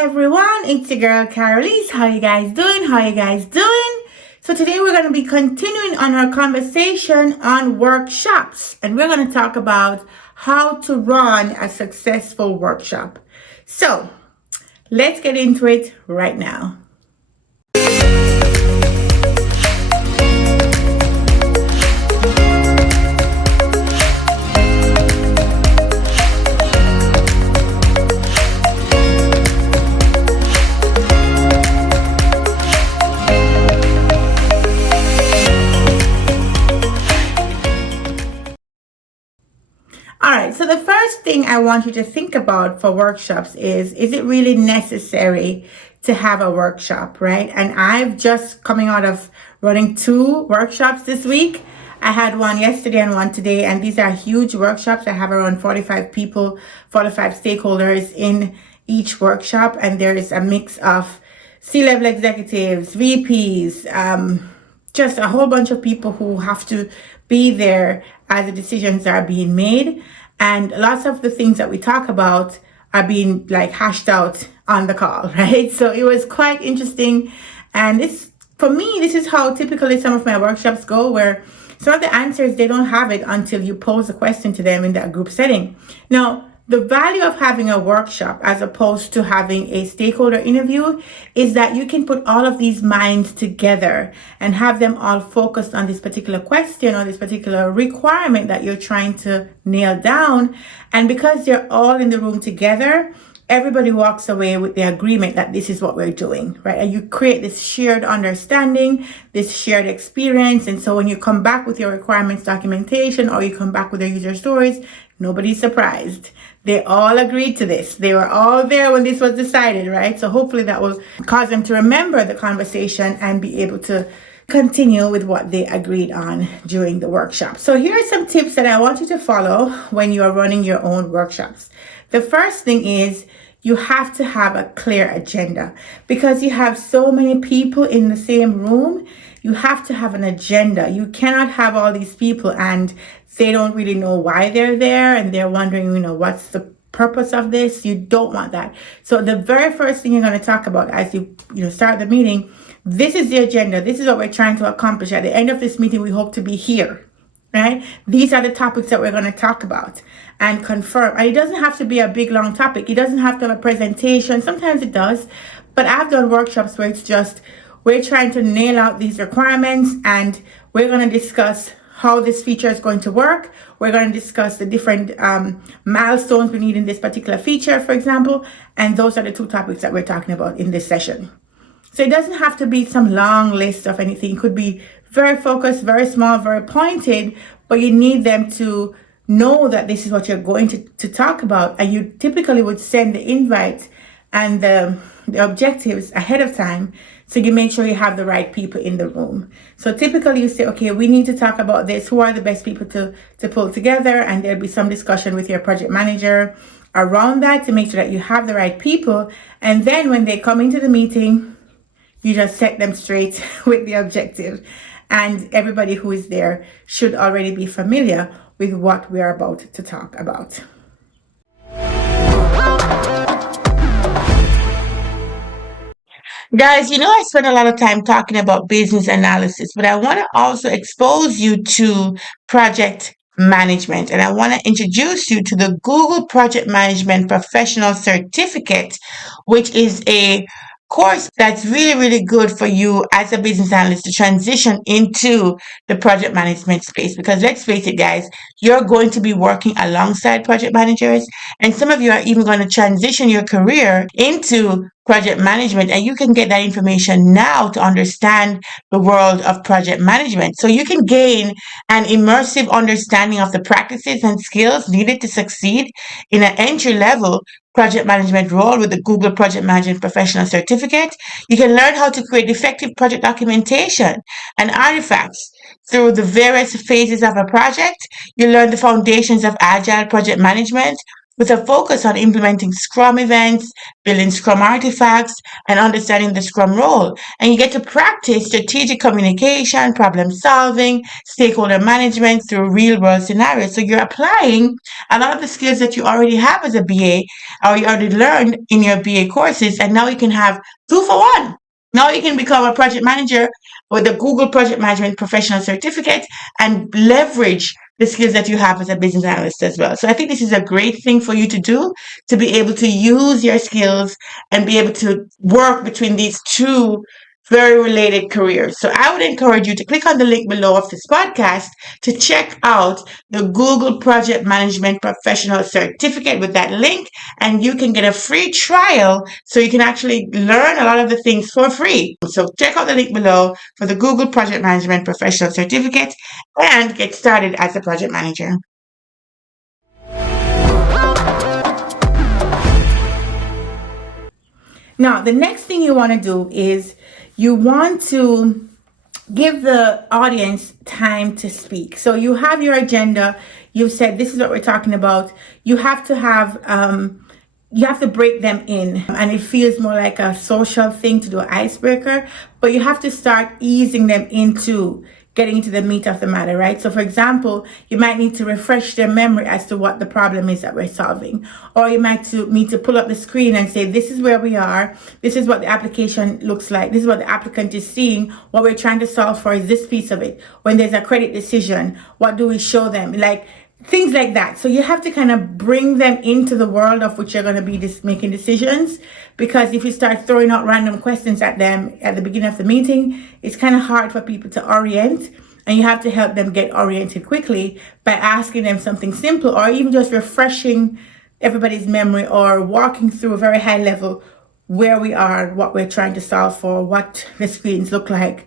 everyone, it's your girl Karaleise. How you guys doing? So today we're going to be continuing on our conversation on workshops, and we're going to talk about how to run a successful workshop. So let's get into it right now. All right, so the first thing I want you to think about for workshops is it really necessary to have a workshop, right? And I've just coming out of running 2 workshops this week. I had one yesterday and one today, and these are huge workshops. I have around 45 people, 45 stakeholders in each workshop, and there is a mix of C-level executives, VPs, just a whole bunch of people who have to be there as the decisions are being made. And lots of the things that we talk about are being like hashed out on the call, right? So it was quite interesting. And for me, this is how typically some of my workshops go, where some of the answers, they don't have it until you pose a question to them in that group setting. Now, the value of having a workshop as opposed to having a stakeholder interview is that you can put all of these minds together and have them all focused on this particular question or this particular requirement that you're trying to nail down. And because they're all in the room together, everybody walks away with the agreement that this is what we're doing, right? And you create this shared understanding, this shared experience. And so when you come back with your requirements documentation or you come back with your user stories, nobody's surprised. They all agreed to this. They were all there when this was decided, right? So hopefully that will cause them to remember the conversation and be able to continue with what they agreed on during the workshop. So here are some tips that I want you to follow when you are running your own workshops. The first thing is you have to have a clear agenda. Because you have so many people in the same room, you have to have an agenda. You cannot have all these people and they don't really know why they're there and they're wondering, what's the purpose of this? You don't want that. So the very first thing you're going to talk about as you start the meeting, this is the agenda. This is what we're trying to accomplish. At the end of this meeting, we hope to be here, right? These are the topics that we're going to talk about and confirm. And it doesn't have to be a big, long topic. It doesn't have to have a presentation. Sometimes it does. But I've done workshops where it's just, we're trying to nail out these requirements and we're going to discuss how this feature is going to work. We're going to discuss the different milestones we need in this particular feature, for example. And those are the 2 topics that we're talking about in this session. So it doesn't have to be some long list of anything. It could be very focused, very small, very pointed, but you need them to know that this is what you're going to talk about. And you typically would send the invite and the objectives ahead of time, so you make sure you have the right people in the room. So typically you say, okay, we need to talk about this. Who are the best people to pull together? And there'll be some discussion with your project manager around that to make sure that you have the right people. And then when they come into the meeting, you just set them straight with the objective. And everybody who is there should already be familiar with what we are about to talk about. Guys, I spend a lot of time talking about business analysis, but I want to also expose you to project management. And I want to introduce you to the Google Project Management Professional Certificate, which is a course that's really, really good for you as a business analyst to transition into the project management space. Because let's face it, guys, you're going to be working alongside project managers, and some of you are even going to transition your career into project management, and you can get that information now to understand the world of project management. So you can gain an immersive understanding of the practices and skills needed to succeed in an entry-level project management role with the Google Project Management Professional Certificate. You can learn how to create effective project documentation and artifacts through the various phases of a project. You learn the foundations of agile project management, with a focus on implementing Scrum events, building Scrum artifacts, and understanding the Scrum role. And you get to practice strategic communication, problem solving, stakeholder management through real world scenarios. So you're applying a lot of the skills that you already have as a BA or you already learned in your BA courses, and now you can have two for one. Now you can become a project manager with the Google Project Management Professional Certificate and leverage the skills that you have as a business analyst as well. So I think this is a great thing for you to do, to be able to use your skills and be able to work between these two very related careers. So I would encourage you to click on the link below of this podcast to check out the Google Project Management Professional Certificate with that link, and you can get a free trial so you can actually learn a lot of the things for free. So check out the link below for the Google Project Management Professional Certificate and get started as a project manager. Now, the next thing you want to do is you want to give the audience time to speak. So you have your agenda. You've said this is what we're talking about. You have to break them in, and it feels more like a social thing to do an icebreaker, but you have to start easing them into getting into the meat of the matter, right? So for example, you might need to refresh their memory as to what the problem is that we're solving. Or you might need to pull up the screen and say, this is where we are. This is what the application looks like. This is what the applicant is seeing. What we're trying to solve for is this piece of it. When there's a credit decision, what do we show them? Like things like that. So you have to kind of bring them into the world of which you're going to be making decisions. Because if you start throwing out random questions at them at the beginning of the meeting, it's kind of hard for people to orient. And you have to help them get oriented quickly by asking them something simple, or even just refreshing everybody's memory, or walking through a very high level where we are, what we're trying to solve for, what the screens look like,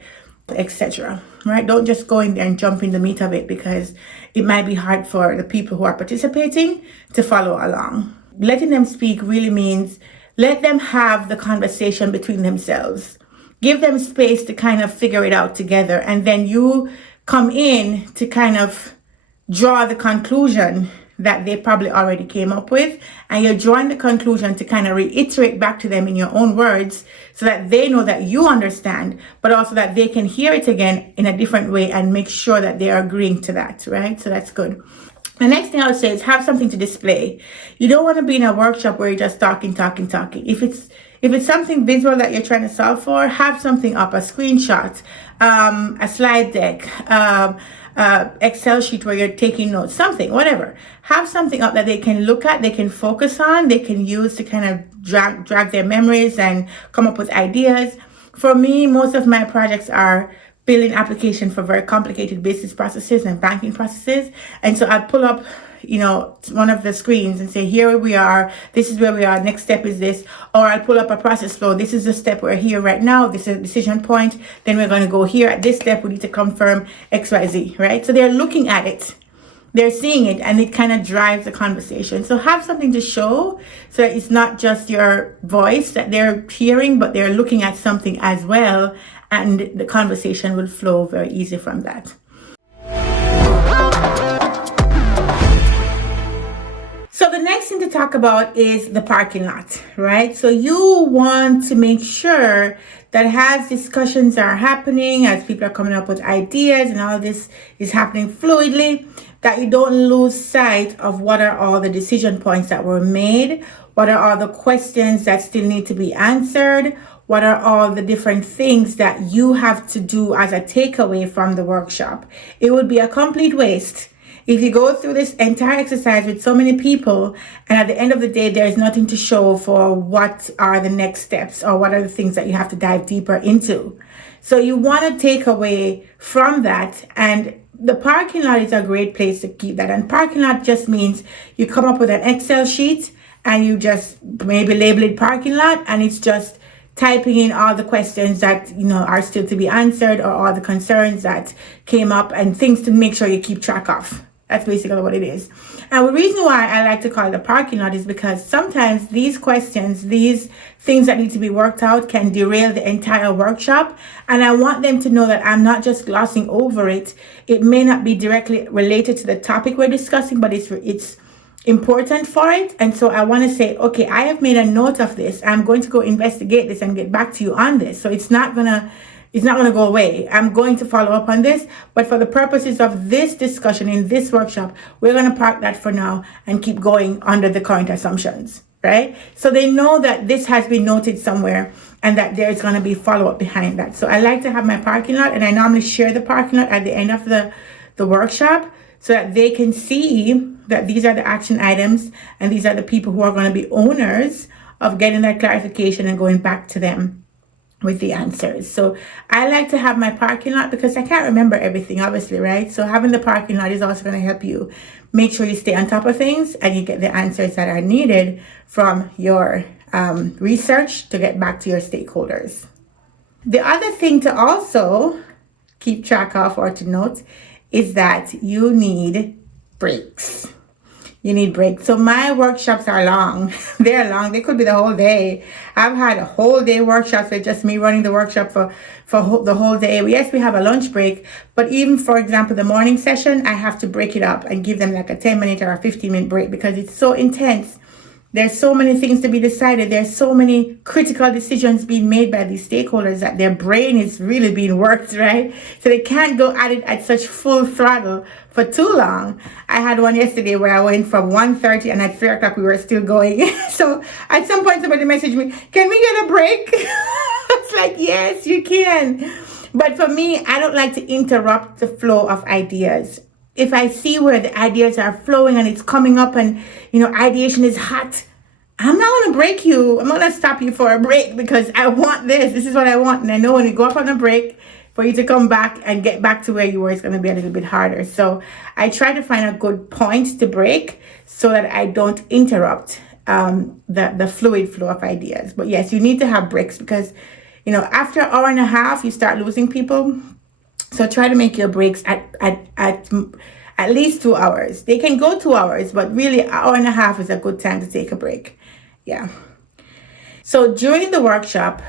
etc. Right? Don't just go in there and jump in the meat of it, because it might be hard for the people who are participating to follow along. Letting them speak really means let them have the conversation between themselves. Give them space to kind of figure it out together, and then you come in to kind of draw the conclusion that they probably already came up with, and you're drawing the conclusion to kind of reiterate back to them in your own words so that they know that you understand, but also that they can hear it again in a different way and make sure that they are agreeing to that, right? So that's good. The next thing I would say is have something to display. You don't want to be in a workshop where you're just talking. If it's something visual that you're trying to solve for, have something up, a screenshot, a slide deck, Excel sheet where you're taking notes, something, whatever. Have something up that they can look at, they can focus on, they can use to kind of drag their memories and come up with ideas. For me, most of my projects are building application for very complicated business processes and banking processes. And so I'd pull up, one of the screens and say, here we are, this is where we are, next step is this. Or I'll pull up a process flow. This is the step we're here right now. This is a decision point. Then we're going to go here at this step. We need to confirm XYZ, right? So they're looking at it. They're seeing it, and it kind of drives the conversation. So have something to show, so that it's not just your voice that they're hearing, but they're looking at something as well. And the conversation will flow very easy from that. So the next thing to talk about is the parking lot, right? So you want to make sure that as discussions are happening, as people are coming up with ideas and all this is happening fluidly, that you don't lose sight of what are all the decision points that were made, what are all the questions that still need to be answered, what are all the different things that you have to do as a takeaway from the workshop. It would be a complete waste if you go through this entire exercise with so many people, and at the end of the day, there is nothing to show for what are the next steps or what are the things that you have to dive deeper into. So you want to take away from that, and the parking lot is a great place to keep that. And parking lot just means you come up with an Excel sheet and you just maybe label it parking lot, and it's just typing in all the questions that are still to be answered, or all the concerns that came up, and things to make sure you keep track of. That's basically what it is. And the reason why I like to call it a parking lot is because sometimes these questions, these things that need to be worked out, can derail the entire workshop. And I want them to know that I'm not just glossing over it. It may not be directly related to the topic we're discussing, but it's important for it. And so I want to say, okay, I have made a note of this. I'm going to go investigate this and get back to you on this. So it's not gonna go away. I'm going to follow up on this, but for the purposes of this discussion in this workshop, we're going to park that for now and keep going under the current assumptions, right? So they know that this has been noted somewhere and that there's going to be follow-up behind that. So I like to have my parking lot, and I normally share the parking lot at the end of the workshop so that they can see that these are the action items and these are the people who are going to be owners of getting that clarification and going back to them with the answers. So I like to have my parking lot because I can't remember everything, obviously, right? So having the parking lot is also going to help you make sure you stay on top of things and you get the answers that are needed from your research to get back to your stakeholders. The other thing to also keep track of or to note is that you need breaks. You need breaks. So my workshops are long. They're long. They could be the whole day. I've had a whole day workshops with just me running the workshop for the whole day. Yes, we have a lunch break, but even, for example, the morning session, I have to break it up and give them like a 10-minute or a 15-minute break because it's so intense. There's so many things to be decided. There's so many critical decisions being made by these stakeholders that their brain is really being worked, right? So they can't go at it at such full throttle for too long. I had one yesterday where I went from 1:30 and at 3 o'clock we were still going. So at some point somebody messaged me, can we get a break? It's like, yes, you can. But for me, I don't like to interrupt the flow of ideas. If I see where the ideas are flowing and it's coming up and, ideation is hot, I'm not going to break you. I'm not going to stop you for a break because I want this. This is what I want. And I know when you go up on a break, for you to come back and get back to where you were, it's going to be a little bit harder. So I try to find a good point to break so that I don't interrupt the fluid flow of ideas. But yes, you need to have breaks because, after an hour and a half, you start losing people. So try to make your breaks at least 2 hours. They can go 2 hours, but really an hour and a half is a good time to take a break. Yeah. So during the workshop,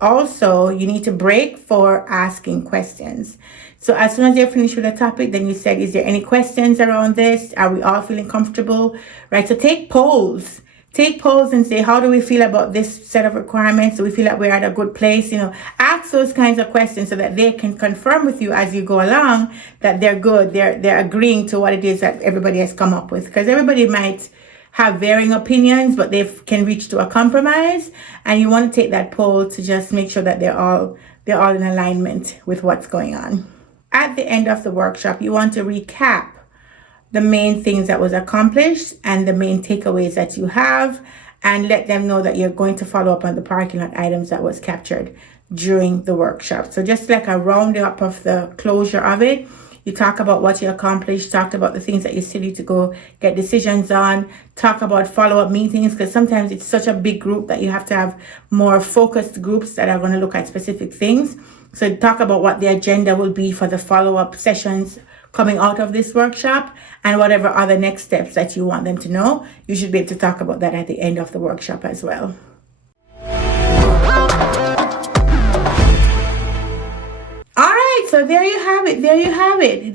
also, you need to break for asking questions. So as soon as you're finished with a topic, then you said, is there any questions around this? Are we all feeling comfortable? Right? So take polls. Take polls and say, how do we feel about this set of requirements? Do we feel like we're at a good place? Ask those kinds of questions so that they can confirm with you as you go along that they're good. They're agreeing to what it is that everybody has come up with. Because everybody might have varying opinions, but they can reach to a compromise. And you want to take that poll to just make sure that they're all in alignment with what's going on. At the end of the workshop, you want to recap the main things that was accomplished and the main takeaways that you have, and let them know that you're going to follow up on the parking lot items that was captured during the workshop. So just like a rounding up of the closure of it, you talk about what you accomplished, talked about the things that you still need to go get decisions on, talk about follow-up meetings, because sometimes it's such a big group that you have to have more focused groups that are going to look at specific things. So talk about what the agenda will be for the follow-up sessions coming out of this workshop and whatever other next steps that you want them to know. You should be able to talk about that at the end of the workshop as well. All right, so there you have it.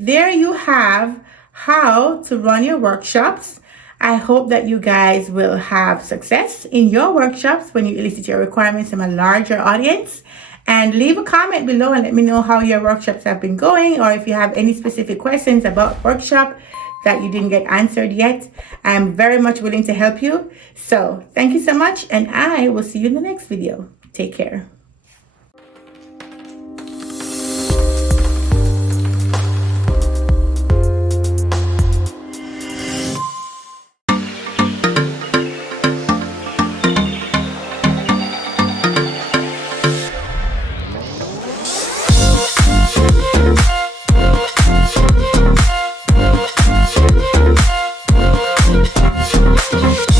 There you have how to run your workshops. I hope that you guys will have success in your workshops when you elicit your requirements from a larger audience. And leave a comment below and let me know how your workshops have been going, or if you have any specific questions about workshop that you didn't get answered yet. I'm very much willing to help you. So thank you so much, and I will see you in the next video. Take care. We'll be right back.